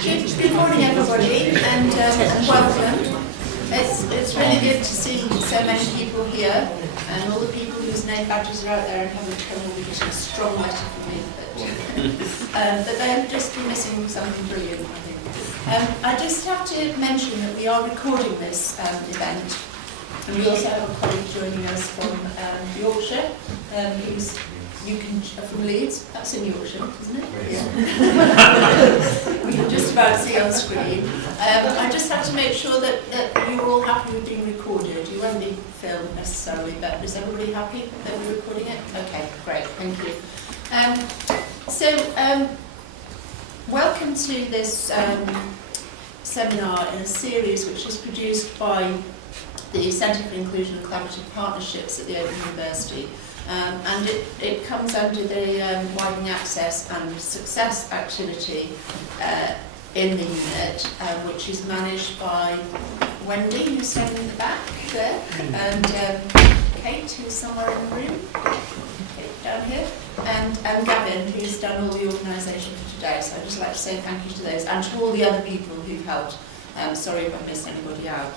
Good morning, everybody, and welcome. It's really good to see so many people here, and all the people whose name badges are out there and haven't come will be getting a strong letter from me, but they'll just be missing something brilliant, I think. I just have to mention that we are recording this event, and we also have a colleague joining us from Yorkshire, who's from Leeds. That's in Yorkshire, isn't it? Yeah. We can just about see on screen. I just have to make sure that you're all happy with being recorded. You won't be filmed necessarily, but is everybody happy that we're recording it? Okay, great, thank you. Welcome to this seminar in a series which is produced by the Centre for Inclusion and Collaborative Partnerships at the Open University. And it comes under the Widening Access and Success activity in the unit, which is managed by Wendy, who's standing in the back there, and Kate, who's somewhere in the room, Kate down here, and Gavin, who's done all the organisation for today. So I'd just like to say thank you to those, and to all the other people who've helped. Sorry if I've missed anybody out.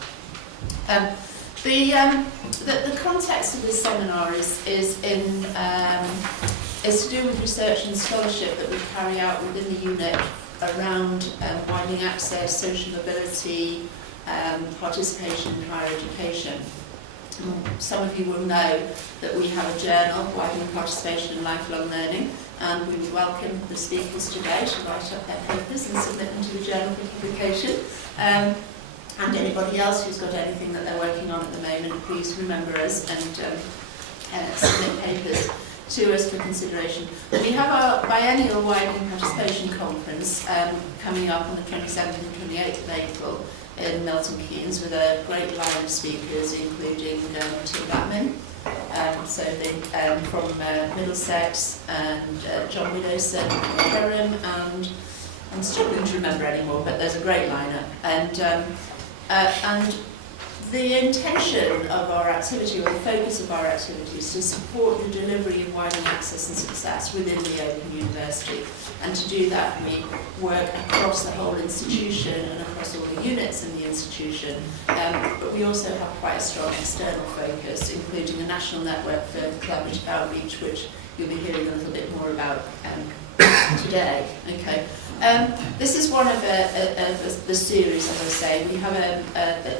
The context of this seminar is to do with research and scholarship that we carry out within the unit around widening access, social mobility, participation in higher education. Some of you will know that we have a journal, Widening Participation in Lifelong Learning, and we would welcome the speakers today to write up their papers and submit them to the journal for publication. And anybody else who's got anything that they're working on at the moment, please remember us and submit papers to us for consideration. We have our biennial Widening Participation Conference coming up on the 27th and 28th of April in Milton Keynes with a great line of speakers, including Tim Blackman, from Middlesex, and John Widdowson from Durham, and I'm struggling to remember anymore, but there's a great lineup. And the intention of our activity, or the focus of our activity, is to support the delivery of widening access and success within the Open University. And to do that, we work across the whole institution and across all the units in the institution. But we also have quite a strong external focus, including a national network for collaborative outreach, which you'll be hearing a little bit more about today. Okay. This is one of the series, as I say. We have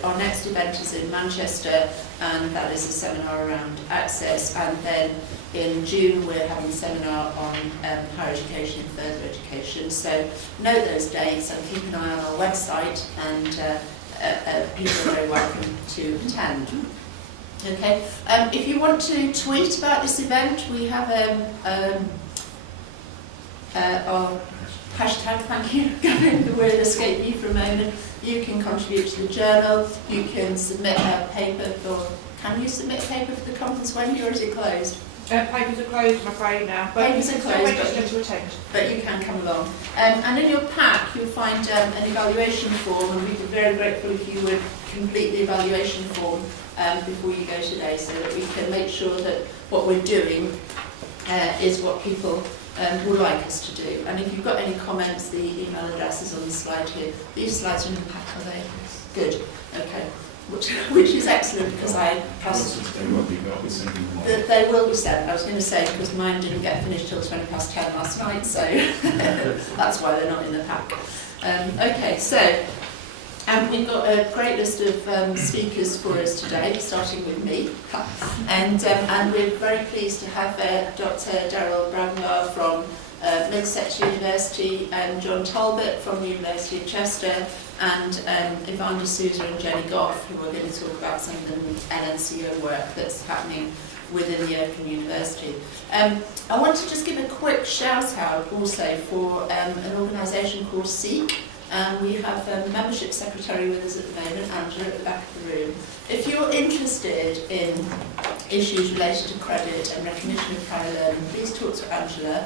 our next event is in Manchester, and that is a seminar around access. And then in June, we're having a seminar on higher education and further education. So note those dates and keep an eye on our website, and people are very welcome to attend. Okay. If you want to tweet about this event, we have our hashtag, thank you, Gavin, the word escaped me for a moment. You can contribute to the journal, you can submit a paper can you submit a paper for the conference, Wendy, or is it closed? Papers are closed, I'm afraid now. But papers are closed, but you can come along. And in your pack, you'll find an evaluation form, and we'd be very grateful if you would complete the evaluation form before you go today, so that we can make sure that what we're doing is what people would like us to do. And if you've got any comments, the email address is on the slide here. These slides are in the pack, are they? Good. Okay. Which is excellent, because I passed. They will be sent. I was going to say, because mine didn't get finished till 10 last night, so that's why they're not in the pack. Okay, so we've got a great list of speakers for us today, starting with me. And we're very pleased to have Dr. Daryl Bragmar from Middlesex University, and John Talbot from the University of Chester, and Yvonne D'Souza and Jenny Goff, who are going to talk about some of the LNCO work that's happening within the Open University. I want to just give a quick shout out also for an organisation called CICP. We have a membership secretary with us at the moment, Angela, at the back of the room. If you're interested in issues related to credit and recognition of prior learning, please talk to Angela,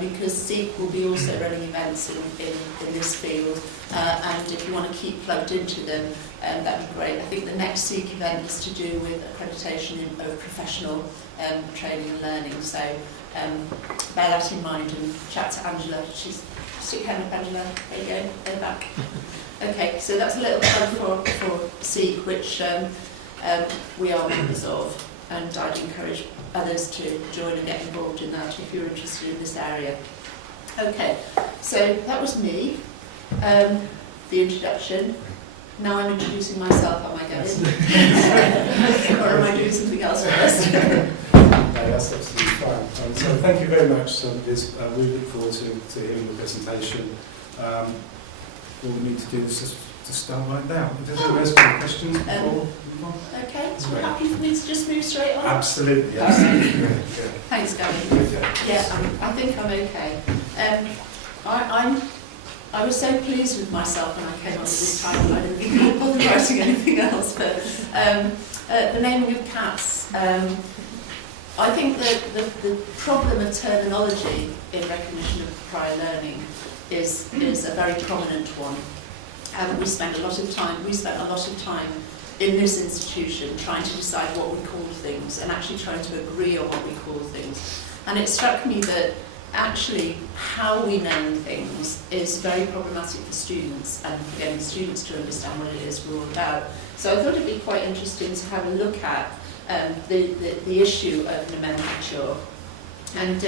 because CICP will be also running events in this field. And if you want to keep plugged into them, that'd be great. I think the next CICP event is to do with accreditation of professional training and learning. So bear that in mind and chat to Angela. She's Stick your hand up, Angela. There you go, go back. Okay, so that's a little plug for SEEK, which we are members of, and I'd encourage others to join and get involved in that if you're interested in this area. Okay, so that was me, the introduction. Now I'm introducing myself, am I going? Or am I doing something else first? No, that's absolutely fine. So thank you very much, Liz. We look forward to hearing the presentation. All we need to do is just to start right now. If there's any questions before we move on. Okay, so we're happy for me to just move straight on? Absolutely, absolutely. Yeah. Thanks, Gary. Okay. Yeah, I think I'm okay. I was so pleased with myself when I came up with this title. I didn't think I'd bother writing anything else, but the naming of cats. I think that the problem of terminology in recognition of prior learning is a very prominent one. We spent a lot of time in this institution trying to decide what we call things and actually trying to agree on what we call things. And it struck me that actually how we name things is very problematic for students and for getting students to understand what it is we're all about. So I thought it'd be quite interesting to have a look at the issue of nomenclature, and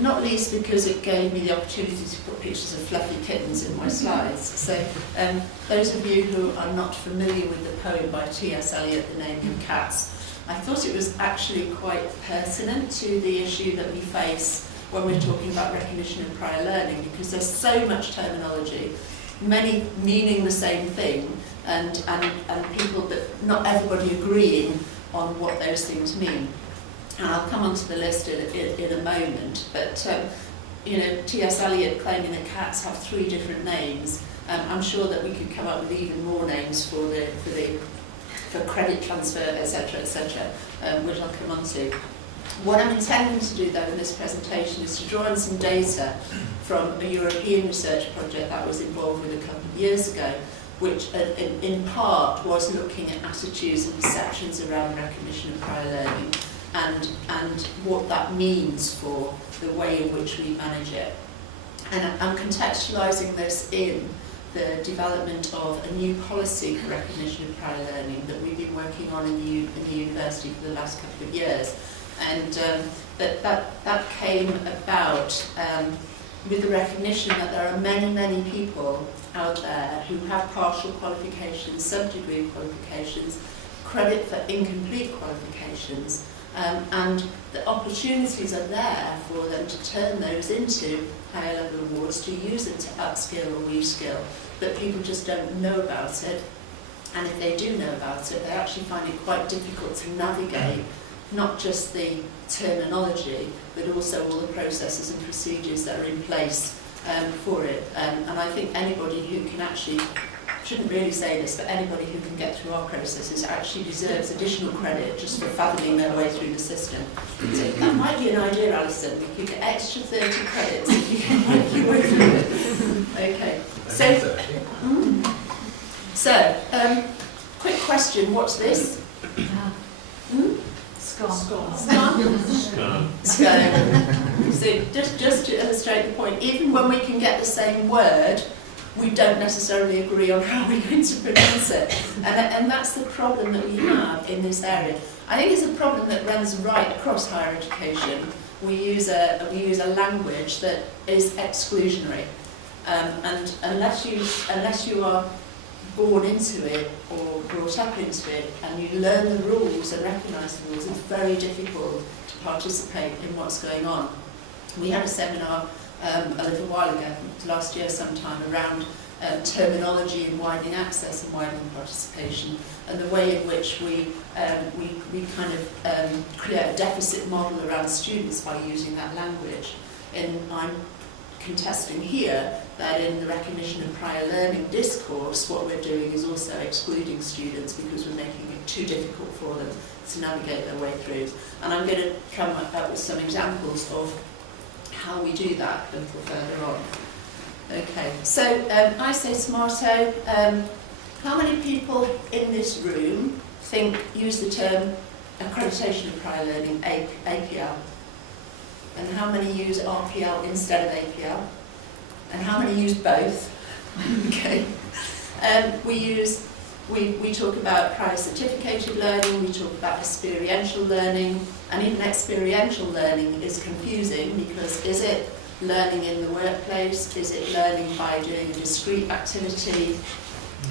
not least because it gave me the opportunity to put pictures of fluffy kittens in my slides. So those of you who are not familiar with the poem by T.S. Eliot, The Naming of Cats, I thought it was actually quite pertinent to the issue that we face when we're talking about recognition and prior learning, because there's so much terminology, many meaning the same thing, and people, but not everybody agreeing on what those things mean. And I'll come onto the list in a moment, but you know, T.S. Eliot claiming that cats have 3 different names. I'm sure that we could come up with even more names for credit transfer, etc., which I'll come on to. What I'm intending to do, though, in this presentation is to draw on some data from a European research project that I was involved with a couple of years ago, which in part was looking at attitudes and perceptions around recognition of prior learning and what that means for the way in which we manage it. And I'm contextualising this in the development of a new policy for recognition of prior learning that we've been working on in the university for the last couple of years. And that came about with the recognition that there are many people out there who have partial qualifications, some-degree qualifications, credit for incomplete qualifications, and the opportunities are there for them to turn those into higher level awards, to use them to upskill or reskill, but people just don't know about it. And if they do know about it, they actually find it quite difficult to navigate not just the terminology, but also all the processes and procedures that are in place for it. And I think anybody who can actually, shouldn't really say this, but anybody who can get through our processes actually deserves additional credit just for fathoming their way through the system. So that might be an idea, Alison. We could get extra 30 credits if you can work your way through it. Okay. So, quick question. What's this? Scone. So just to illustrate the point, even when we can get the same word, we don't necessarily agree on how we're going to pronounce it. And that's the problem that we have in this area. I think it's a problem that runs right across higher education. We use a language that is exclusionary. And unless you are born into it or brought up into it and you learn the rules and recognise the rules, it's very difficult to participate in what's going on. We had a seminar a little while ago, last year sometime, around terminology and widening access and widening participation, and the way in which we kind of create a deficit model around students by using that language. And I'm contesting here that in the recognition of prior learning discourse, what we're doing is also excluding students because we're making it too difficult for them to navigate their way through. And I'm going to come up with some examples of how we do that a little further on. Okay, so I say Smarto. How many people in this room use the term accreditation of prior learning, APL? And how many use RPL instead of APL? And how many use both? Okay. We talk about prior certificated learning, we talk about experiential learning, and even experiential learning is confusing because is it learning in the workplace? Is it learning by doing a discrete activity?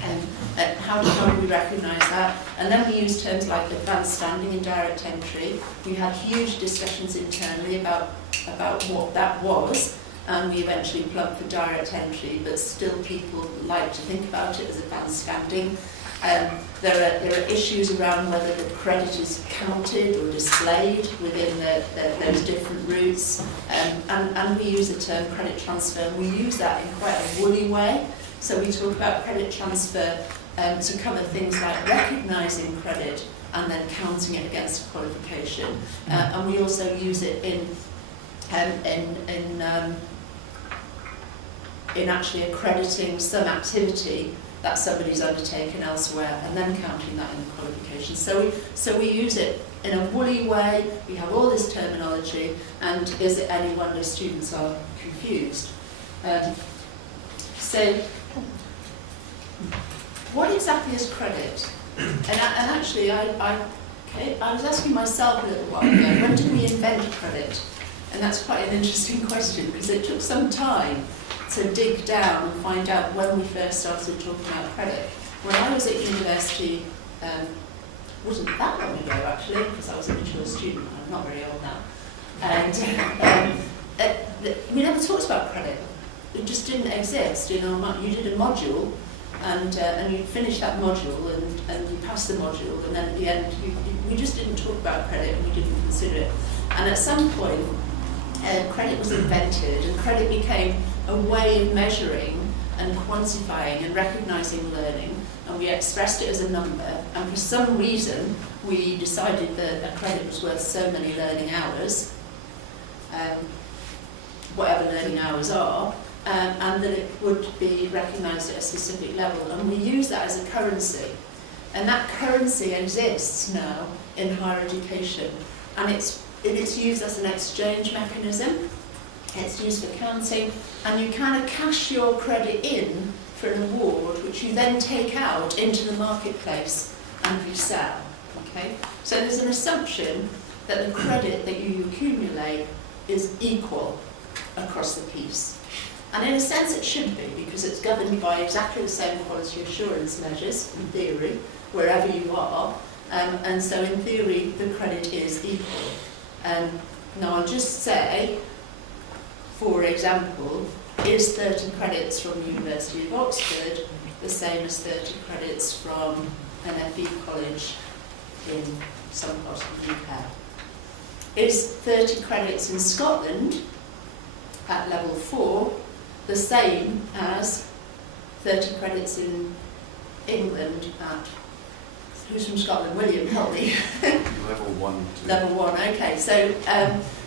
And how do we recognise that? And then we use terms like advanced standing and direct entry. We had huge discussions internally about what that was, and we eventually plugged for direct entry, but still people like to think about it as advanced standing. There are issues around whether the credit is counted or displayed within those different routes, and we use the term credit transfer. We use that in quite a woolly way. So we talk about credit transfer to cover things like recognising credit and then counting it against a qualification, and we also use it in actually accrediting some activity that somebody's undertaken elsewhere and then counting that in the qualification. So we use it in a woolly way, we have all this terminology, and is it any wonder students are confused? So what exactly is credit? And actually I was asking myself a little while ago, when did we invent credit? And that's quite an interesting question because it took some time to dig down and find out when we first started talking about credit. When I was at university, wasn't that long ago actually, because I was a mature student, I'm not very old now, and we never talked about credit. It just didn't exist. You know, you did a module, and you finished that module, and you passed the module, and then at the end, we just didn't talk about credit, and we didn't consider it. And at some point, credit was invented, and credit became a way of measuring and quantifying and recognising learning, and we expressed it as a number, and for some reason we decided that a credit was worth so many learning hours, whatever learning hours are, and that it would be recognised at a specific level, and we use that as a currency, and that currency exists now in higher education, and it's used as an exchange mechanism. It's used for counting, and you kind of cash your credit in for an award, which you then take out into the marketplace and resell. Okay? So there's an assumption that the credit that you accumulate is equal across the piece. And in a sense it should be, because it's governed by exactly the same quality assurance measures, in theory, wherever you are. And so in theory, the credit is equal. Now I'll just say, for example, is 30 credits from the University of Oxford the same as 30 credits from an FE college in some part of the UK? Is 30 credits in Scotland at level 4 the same as 30 credits in England at, who's from Scotland? William, help me. Level 1. Level 1, okay.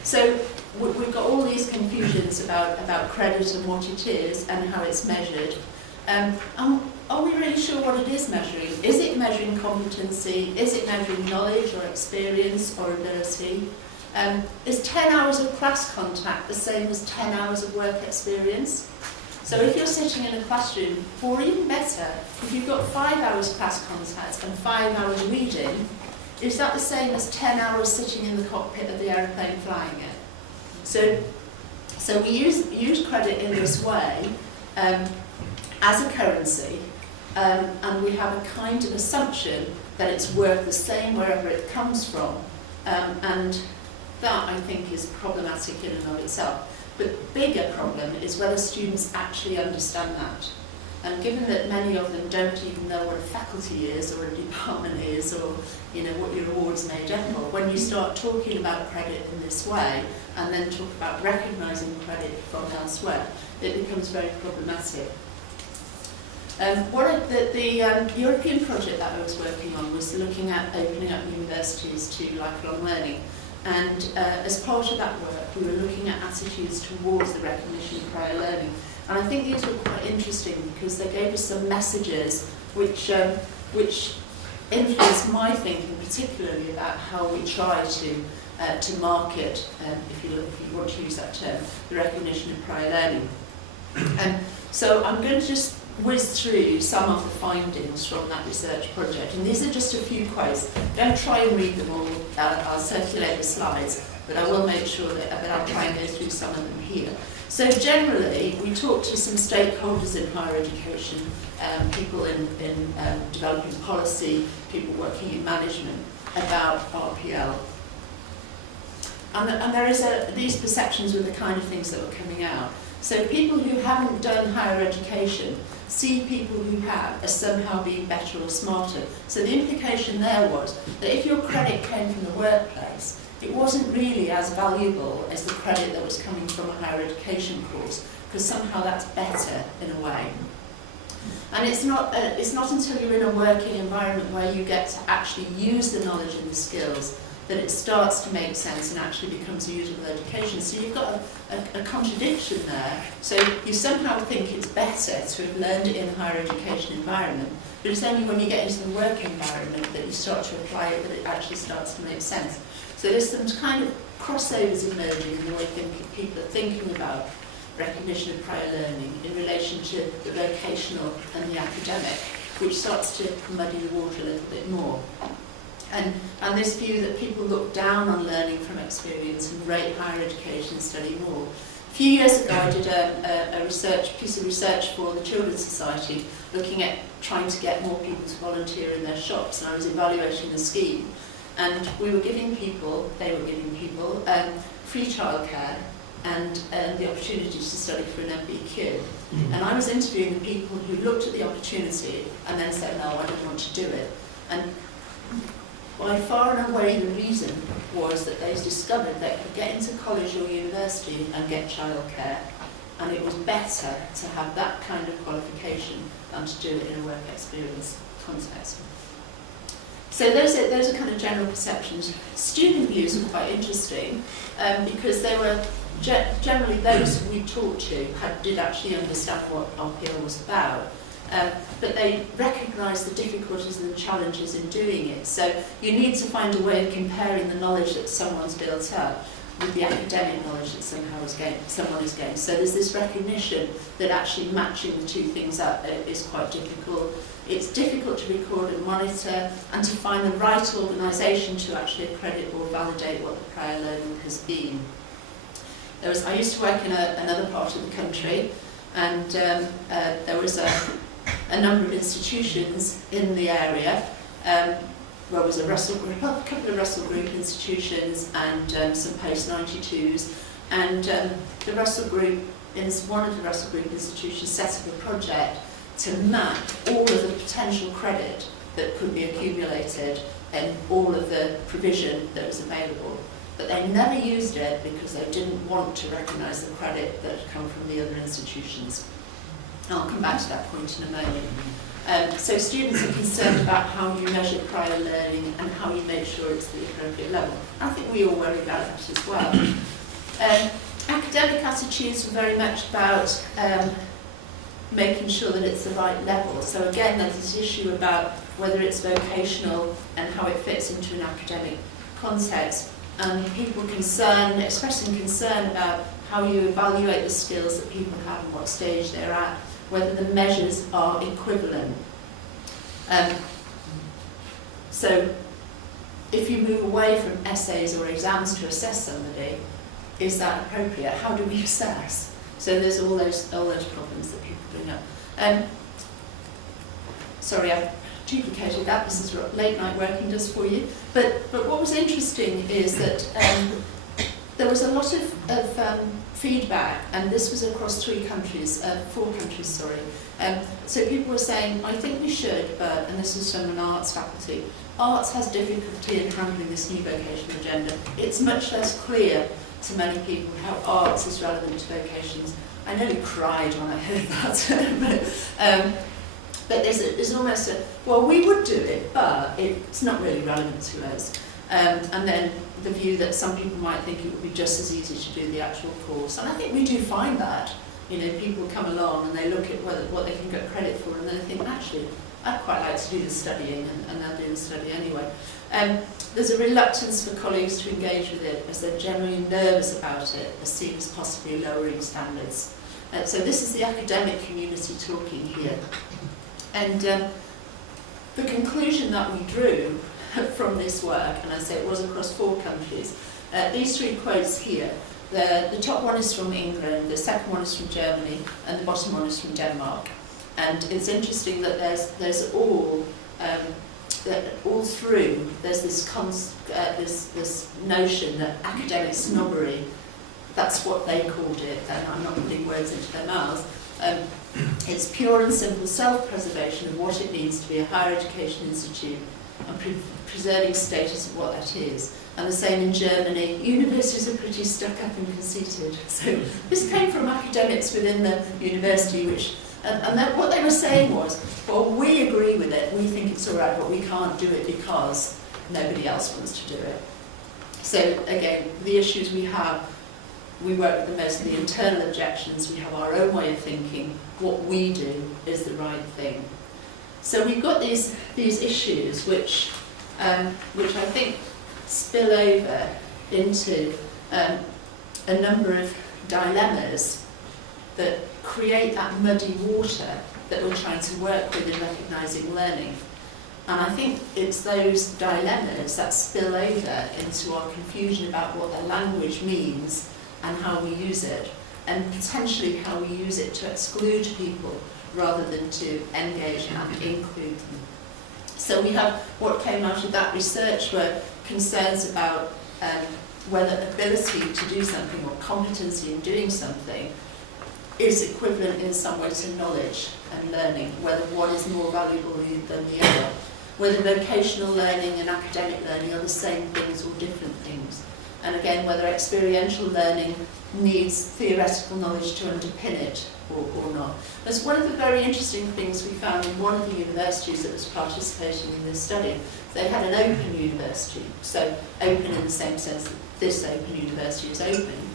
So we've got all these confusions about credit and what it is and how it's measured. Are we really sure what it is measuring? Is it measuring competency? Is it measuring knowledge or experience or ability? Is 10 hours of class contact the same as 10 hours of work experience? So if you're sitting in a classroom, or even better, if you've got 5 hours class contact and 5 hours reading, is that the same as 10 hours sitting in the cockpit of the aeroplane flying it? So we use credit in this way as a currency, and we have a kind of assumption that it's worth the same wherever it comes from, and that I think is problematic in and of itself. But the bigger problem is whether students actually understand that. And given that many of them don't even know what a faculty is or a department is, or what your award's made up of, when you start talking about credit in this way and then talk about recognising credit from elsewhere, it becomes very problematic. The European project that I was working on was looking at opening up universities to lifelong learning. And as part of that work, we were looking at attitudes towards the recognition of prior learning. And I think these were quite interesting because they gave us some messages which influenced my thinking, particularly about how we try to market, if you want to use that term, the recognition of prior learning. So I'm going to just whiz through some of the findings from that research project, and these are just a few quotes. Don't try and read them all. I'll circulate the slides, but I will make sure that I'll try and go through some of them here. So generally, we talked to some stakeholders in higher education, people in developing policy, people working in management, about RPL. And there is these perceptions were the kind of things that were coming out. So people who haven't done higher education see people who have as somehow being better or smarter. So the implication there was that if your credit came from the workplace, it wasn't really as valuable as the credit that was coming from a higher education course, because somehow that's better in a way. And it's not until you're in a working environment where you get to actually use the knowledge and the skills that it starts to make sense and actually becomes a usable education. So you've got a contradiction there. So you somehow think it's better to have learned it in a higher education environment, but it's only when you get into the work environment that you start to apply it that it actually starts to make sense. So there's some kind of crossovers emerging in the way people are thinking about recognition of prior learning in relation to the vocational and the academic, which starts to muddy the water a little bit more. And this view that people look down on learning from experience and rate higher education study more. A few years ago I did a piece of research for the Children's Society looking at trying to get more people to volunteer in their shops, and I was evaluating the scheme. And we were giving people, they were giving people, free childcare and the opportunity to study for an MBQ. And I was interviewing the people who looked at the opportunity and then said, no, I don't want to do it. And by far and away the reason was that they discovered they could get into college or university and get childcare, and it was better to have that kind of qualification than to do it in a work experience context. So those are kind of general perceptions. Student views are quite interesting because they were generally those we talked to did actually understand what RPL was about. But they recognise the difficulties and the challenges in doing it. So you need to find a way of comparing the knowledge that someone's built up with the academic knowledge that someone has gained. So there's this recognition that actually matching the two things up is quite difficult. It's difficult to record and monitor and to find the right organisation to actually accredit or validate what the prior learning has been. I used to work in another part of the country, and there was a number of institutions in the area. There was a couple of Russell Group institutions and some post-92s, and the Russell Group, one of the Russell Group institutions set up a project to map all of the potential credit that could be accumulated and all of the provision that was available. But they never used it because they didn't want to recognise the credit that had come from the other institutions. I'll come back to that point in a moment. So students are concerned about how you measure prior learning and how you make sure it's the appropriate level. I think we all worry about that as well. Academic attitudes are very much about making sure that it's the right level. So again, there's this issue about whether it's vocational and how it fits into an academic context. And people expressing concern about how you evaluate the skills that people have and what stage they're at, whether the measures are equivalent. So if you move away from essays or exams to assess somebody, is that appropriate? How do we assess? So there's all those problems that people bring up. Sorry, I've duplicated that. This is what late night working does for you. But what was interesting is that there was a lot of feedback, and this was across 4 countries, sorry. So people were saying, I think we should, but, and this was from an arts faculty, arts has difficulty in handling this new vocational agenda. It's much less clear to many people how arts is relevant to vocations. I nearly cried when I heard that. But there's almost a, well, we would do it, but it's not really relevant to us. And then the view that some people might think it would be just as easy to do the actual course. And I think we do find that. You know, people come along and they look at what they can get credit for, and then they think, actually, I'd quite like to do the studying, and they'll do the study anyway. There's a reluctance for colleagues to engage with it as they're generally nervous about it, as seen as possibly lowering standards. So this is the academic community talking here. And the conclusion that we drew from this work, and I say it was across 4 countries, these 3 quotes here, the top one is from England, the second one is from Germany, and the bottom one is from Denmark. And it's interesting that there's all through, there's this notion that academic snobbery, that's what they called it, and I'm not putting words into their mouths. It's pure and simple self-preservation of what it means to be a higher education institute and preserving status of what that is. And the same in Germany, universities are pretty stuck up and conceited. So this came from academics within the university, and what they were saying was, well, we agree with it, we think it's all right, but we can't do it because nobody else wants to do it. So again, the issues we have, we work with the most of the internal objections, we have our own way of thinking, what we do is the right thing. So we've got these issues which I think spill over into a number of dilemmas that create that muddy water that we're trying to work with in recognising learning. And I think it's those dilemmas that spill over into our confusion about what the language means and how we use it, and potentially how we use it to exclude people rather than to engage and include them. So we have what came out of that research were concerns about whether ability to do something or competency in doing something is equivalent in some way to knowledge and learning, whether one is more valuable than the other, whether vocational learning and academic learning are the same things or different things. And again, whether experiential learning needs theoretical knowledge to underpin it or not. That's one of the very interesting things we found in one of the universities that was participating in this study. They had an open university, so open in the same sense that this open university is open.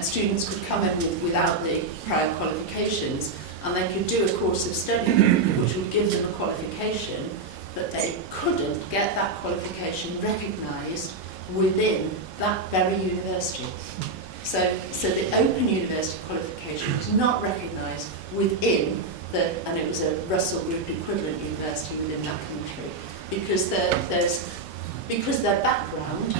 Students could come in without the prior qualifications, and they could do a course of study which would give them a qualification, but they couldn't get that qualification recognised within that very university. So the Open University qualification was not recognised within and it was a Russell Group equivalent university within that country, because their background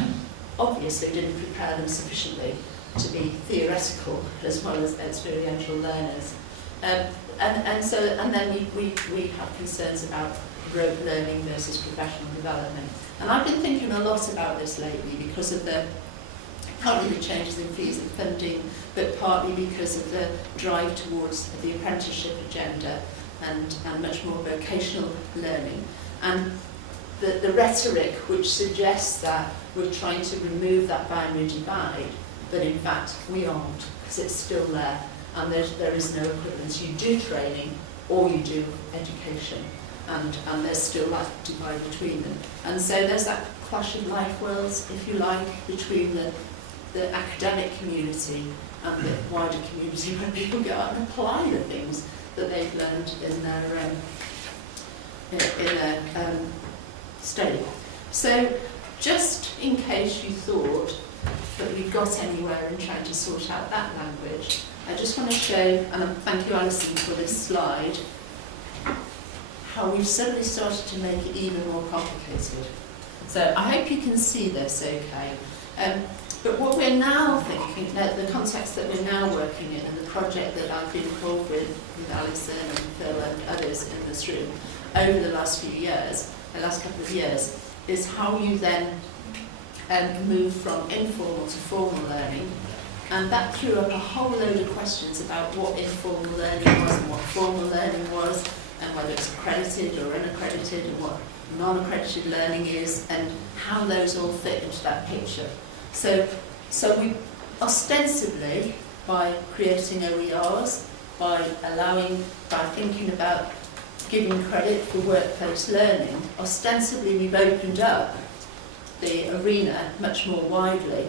obviously didn't prepare them sufficiently to be theoretical as well as experiential learners. And then we have concerns about rote learning versus professional development. And I've been thinking a lot about this lately because of partly the changes in fees and funding, but partly because of the drive towards the apprenticeship agenda and much more vocational learning. And the rhetoric which suggests that we're trying to remove that boundary divide, but in fact we aren't, because it's still there, and there is no equivalence. You do training or you do education, and there's still that divide between them. And so there's that clash of life worlds, if you like, between the academic community and the wider community, where people go out and apply the things that they've learned in their study. So just in case you thought that we got anywhere in trying to sort out that language, I just want to show, and thank you Alison for this slide, how we've suddenly started to make it even more complicated. So I hope you can see this okay. But what we're now thinking, the context that we're now working in, and the project that I've been involved with Alison and Phil and others in this room over the last few years, the last couple of years, is how you then move from informal to formal learning. And that threw up a whole load of questions about what informal learning was and what formal learning was, and whether it's accredited or unaccredited, and what non-accredited learning is, and how those all fit into that picture. So we ostensibly, by creating OERs, by thinking about giving credit for workplace learning, ostensibly we've opened up the arena much more widely.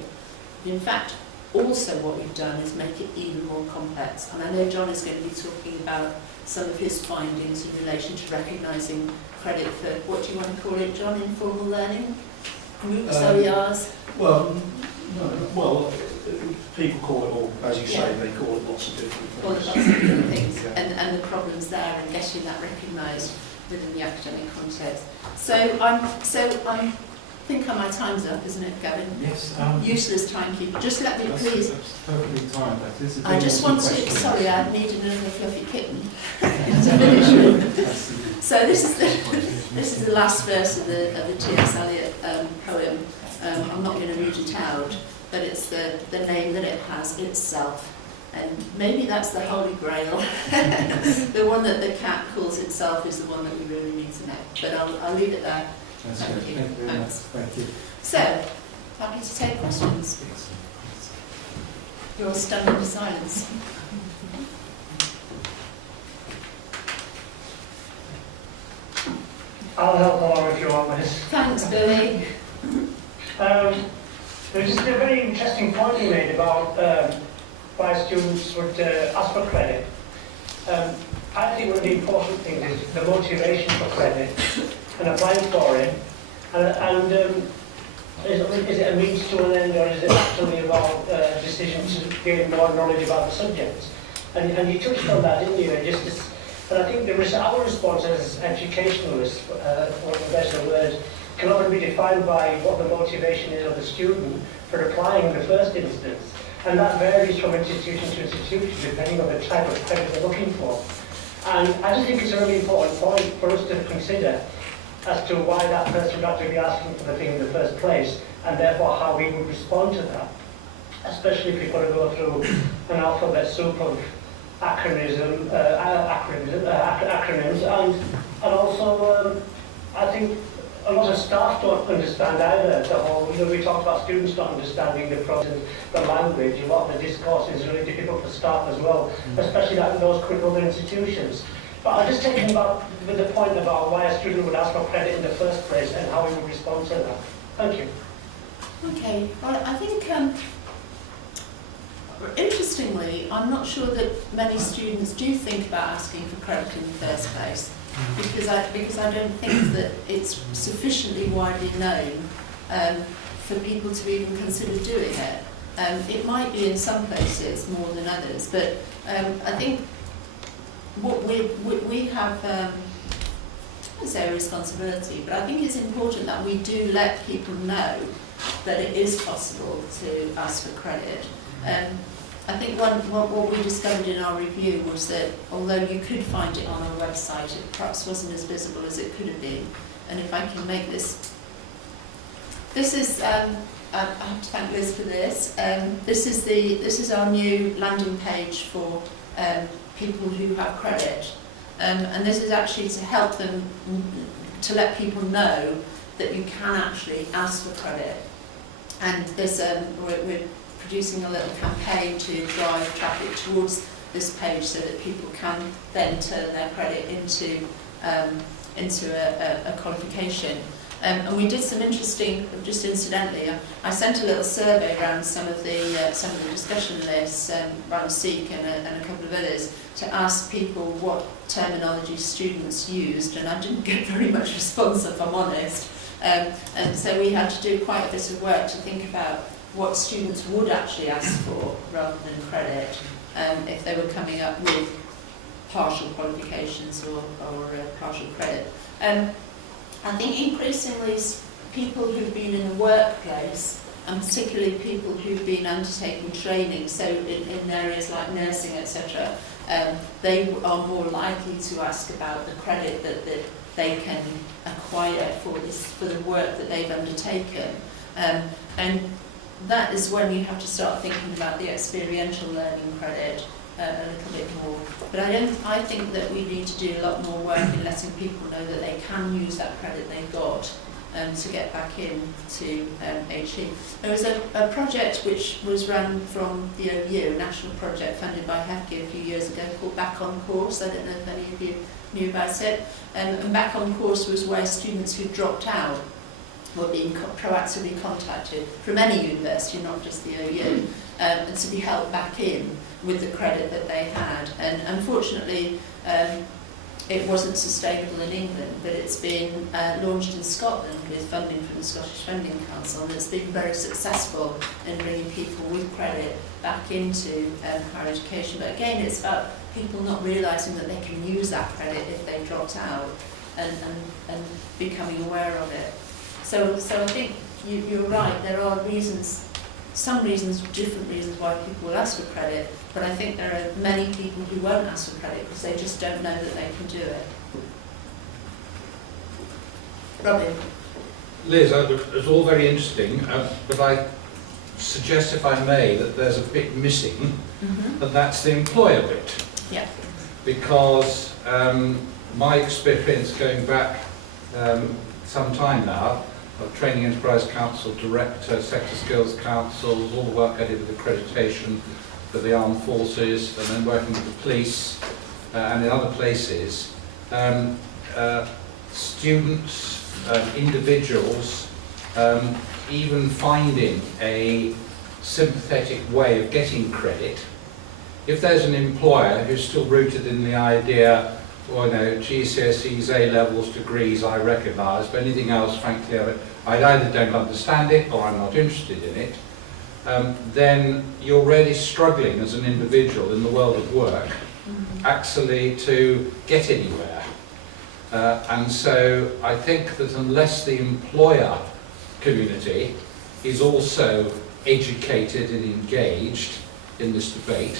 In fact, also what we've done is make it even more complex. And I know John is going to be talking about some of his findings in relation to recognising credit for, what do you want to call it, John, informal learning? Groups, OERs? people call it all, as you say, Yeah. they call it lots of different All things. of lots of different things, Yeah. and the problems there, and getting that recognised within the academic context. So I think my time's up, isn't it, Gavin? Yes. Useless timekeeper. Just let me please. That's perfectly timed. That is. I just want to. Sorry, I need another fluffy kitten to finish with. So this is the last verse of the T.S. Eliot poem. I'm not going to read it out, but it's the name that it has itself. And maybe that's the Holy Grail. The one that the cat calls itself is the one that we really need to know. But I'll leave it there. That's Thank good. you. Thank you very much. Thanks. Thank you. So, happy to take questions. You're all stunned into silence. I'll help along if you want, Liz. Thanks, Billy. There was just a very interesting point you made about why students would ask for credit. I think one of the important things is the motivation for credit and applying for it. And is it a means to an end, or is it actually about a decision to gain more knowledge about the subject? And you touched on that, didn't you? And I think our response as educationalists, for the best of words, can often be defined by what the motivation is of the student for applying in the first instance. And that varies from institution to institution, depending on the type of credit they're looking for. And I just think it's a really important point for us to consider as to why that person would actually be asking for the thing in the first place, and therefore how we would respond to that. Especially if we've got to go through an alphabet soup of acronyms, and also I think a lot of staff don't understand either the whole, we talked about students not understanding the process, the language, a lot of the discourse is really difficult for staff as well, especially at those curricular institutions. But I'm just taking about with the point about why a student would ask for credit in the first place and how we would respond to that. Thank you. Okay, well, I think interestingly, I'm not sure that many students do think about asking for credit in the first place, because I don't think that it's sufficiently widely known for people to even consider doing it. It might be in some places more than others, but I think what we have is a responsibility, but I think it's important that we do let people know that it is possible to ask for credit. I think what we discovered in our review was that although you could find it on our website, it perhaps wasn't as visible as it could have been. And if I can make this is I have to thank Liz for this. This is our new landing page for people who have credit, and this is actually to help them to let people know that you can actually ask for credit. And there's we're producing a little campaign to drive traffic towards this page so that people can then turn their credit into a qualification. And we did some interesting, just incidentally, I sent a little survey around some of the discussion lists, around SEEK and a couple of others, to ask people what terminology students used, and I didn't get very much response, if I'm honest. And so we had to do quite a bit of work to think about what students would actually ask for rather than credit, if they were coming up with partial qualifications or partial credit. I think increasingly people who've been in the workplace, and particularly people who've been undertaking training, so in areas like nursing, etc., they are more likely to ask about the credit that they can acquire for the work that they've undertaken. And that is when you have to start thinking about the experiential learning credit a little bit more. But I think that we need to do a lot more work in letting people know that they can use that credit they've got to get back into HE. There was a project which was run from the OU, a national project funded by HEFGE a few years ago, called Back on Course. I don't know if any of you knew about it. And Back on Course was where students who dropped out were being proactively contacted from any university, not just the OU, and to be helped back in with the credit that they had. And unfortunately, it wasn't sustainable in England, but it's been launched in Scotland with funding from the Scottish Funding Council, and it's been very successful in bringing people with credit back into higher education. But again, it's about people not realising that they can use that credit if they dropped out, and becoming aware of it. So I think you're right, there are reasons, some reasons, different reasons why people will ask for credit, but I think there are many people who won't ask for credit because they just don't know that they can do it. Robin? Liz, it's all very interesting, but I suggest, if I may, that there's a bit missing, and that's the employer bit. Yeah. Because my experience going back some time now, of Training Enterprise Council Director, Sector Skills Councils, all the work I did with accreditation for the armed forces, and then working with the police and in other places, students, individuals, even finding a sympathetic way of getting credit. If there's an employer who's still rooted in the idea, well, you know, GCSEs, A-levels, degrees I recognise, but anything else, frankly, I either don't understand it or I'm not interested in it, then you're really struggling as an individual in the world of work actually to get anywhere. And so I think that unless the employer community is also educated and engaged in this debate,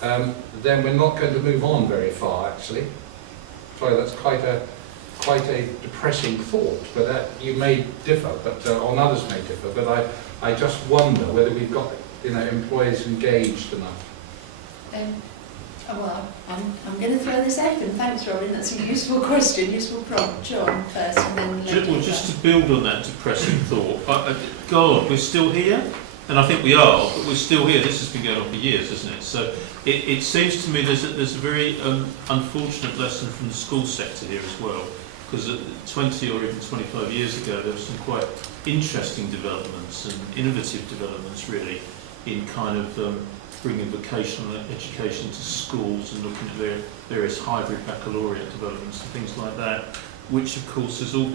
then we're not going to move on very far, actually. Sorry, that's quite a depressing thought, but you may differ, but on others may differ. But I just wonder whether we've got, you know, employers engaged enough. Well, I'm going to throw this open. Thanks, Robin. That's a useful question, useful prompt. John first, and then. Well, just to build on that depressing thought, God, we're still here, and I think we are, but we're still here. This has been going on for years, hasn't it? So it seems to me there's a very unfortunate lesson from the school sector here as well, because 20 or even 25 years ago there were some quite interesting developments and innovative developments really in kind of bringing vocational education to schools and looking at various hybrid baccalaureate developments and things like that, which of course have all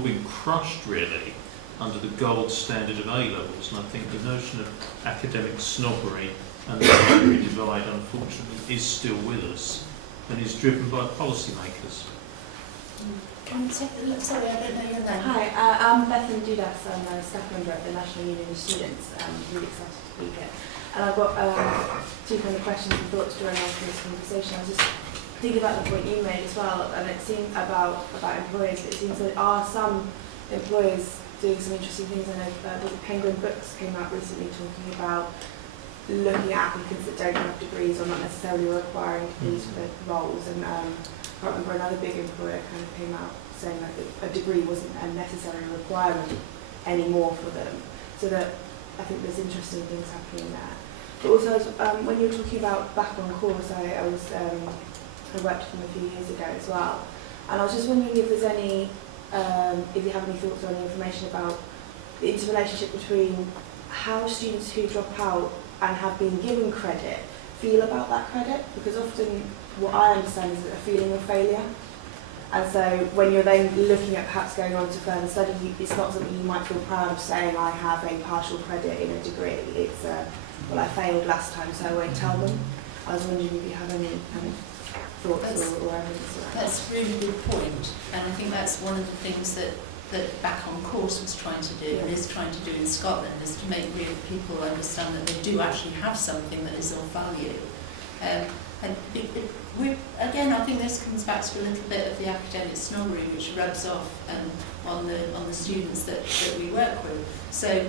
been crushed really under the gold standard of A-levels. And I think the notion of academic snobbery and the salary divide, unfortunately, is still with us and is driven by policymakers. Sorry, I don't know your name. Hi, I'm Bethany Dudas. I'm a staff member at the National Union of Students. I'm really excited to be here. And I've got two kind of questions and thoughts during this conversation. I was just thinking about the point you made as well, and it seemed about employers. It seems there are some employers doing some interesting things. I know the Penguin Books came out recently talking about looking at applicants that don't have degrees or not necessarily requiring degrees for roles. And I can't remember, another big employer kind of came out saying that a degree wasn't a necessary requirement anymore for them. So that I think there's interesting things happening there. But also, when you were talking about back on course, I worked with them a few years ago as well, and I was just wondering if there's any, if you have any thoughts or any information about the interrelationship between how students who drop out and have been given credit feel about that credit, because often what I understand is a feeling of failure. And so when you're then looking at perhaps going on to further study, it's not something you might feel proud of saying, I have a partial credit in a degree. It's, well, I failed last time, so I won't tell them. I was wondering if you have any thoughts or evidence of that. That's a really good point, and I think that's one of the things that Back on Course was trying to do, and is trying to do in Scotland, is to make real people understand that they do actually have something that is of value. And again, I think this comes back to a little bit of the academic snobbery which rubs off on the students that we work with. So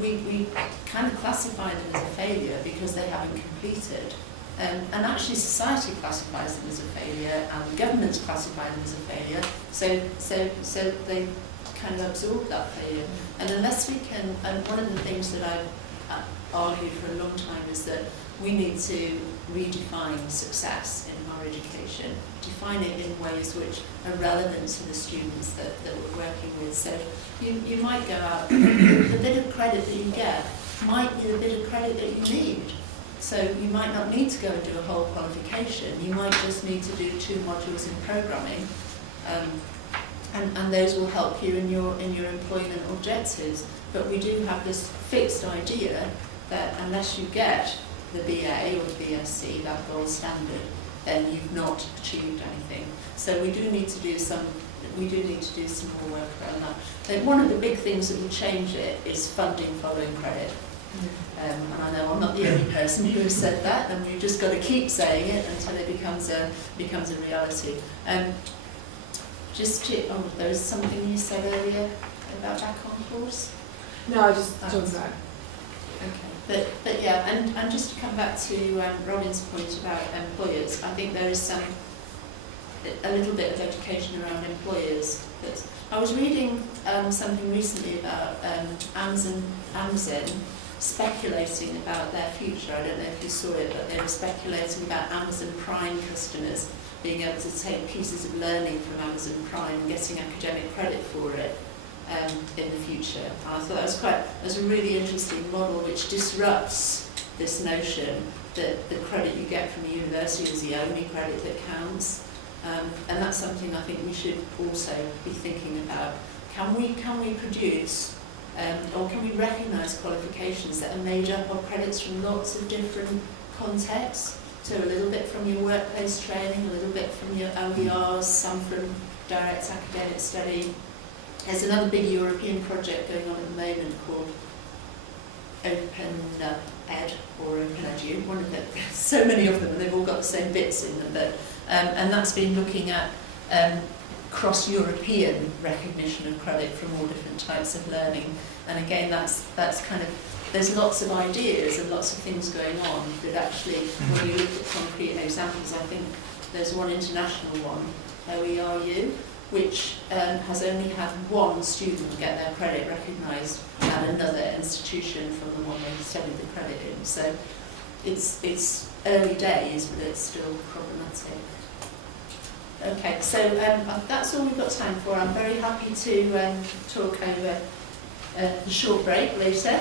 we kind of classify them as a failure because they haven't completed. And actually society classifies them as a failure, and governments classify them as a failure, so they kind of absorb that failure. And unless we can, and one of the things that I've argued for a long time is that we need to redefine success in higher education, define it in ways which are relevant to the students that we're working with. So you might go out, the bit of credit that you get might be the bit of credit that you need. So you might not need to go and do a whole qualification. You might just need to do 2 modules in programming, and those will help you in your employment objectives. But we do have this fixed idea that unless you get the BA or the BSc, that gold standard, then you've not achieved anything. So we do need to do some more work around that. Then one of the big things that will change it is funding following credit. And I know I'm not the only person who has said that, and we've just got to keep saying it until it becomes a reality. There was something you said earlier about back on course. No, I just talked about it. Okay, but yeah, and just to come back to Robin's point about employers, I think there is a little bit of education around employers. That I was reading something recently about Amazon speculating about their future. I don't know if you saw it, but they were speculating about Amazon Prime customers being able to take pieces of learning from Amazon Prime and getting academic credit for it in the future. And I thought that was a really interesting model which disrupts this notion that the credit you get from a university is the only credit that counts. And that's something I think we should also be thinking about. Can we produce or can we recognise qualifications that are made up of credits from lots of different contexts? So a little bit from your workplace training, a little bit from your LBRs, some from direct academic study. There's another big European project going on at the moment called Open Ed or Open Edu, one of them. So many of them, and they've all got the same bits in them. But and that's been looking at cross-European recognition of credit from all different types of learning. And again, that's kind of, there's lots of ideas and lots of things going on, but actually, when you look at concrete examples, I think there's one international one, OERU, which has only had one student get their credit recognised at another institution from the one they studied the credit in. So it's early days, but it's still problematic. Okay, so that's all we've got time for. I'm very happy to talk over the short break later,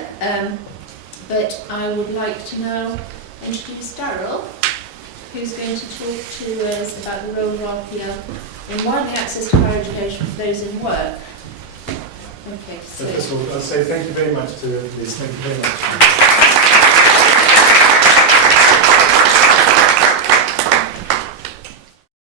but I would like to now introduce Daryl, who's going to talk to us about the role of RPL in widening access to higher education for those in work. Okay, so first of all, I'll say thank you very much to Liz. Thank you very much.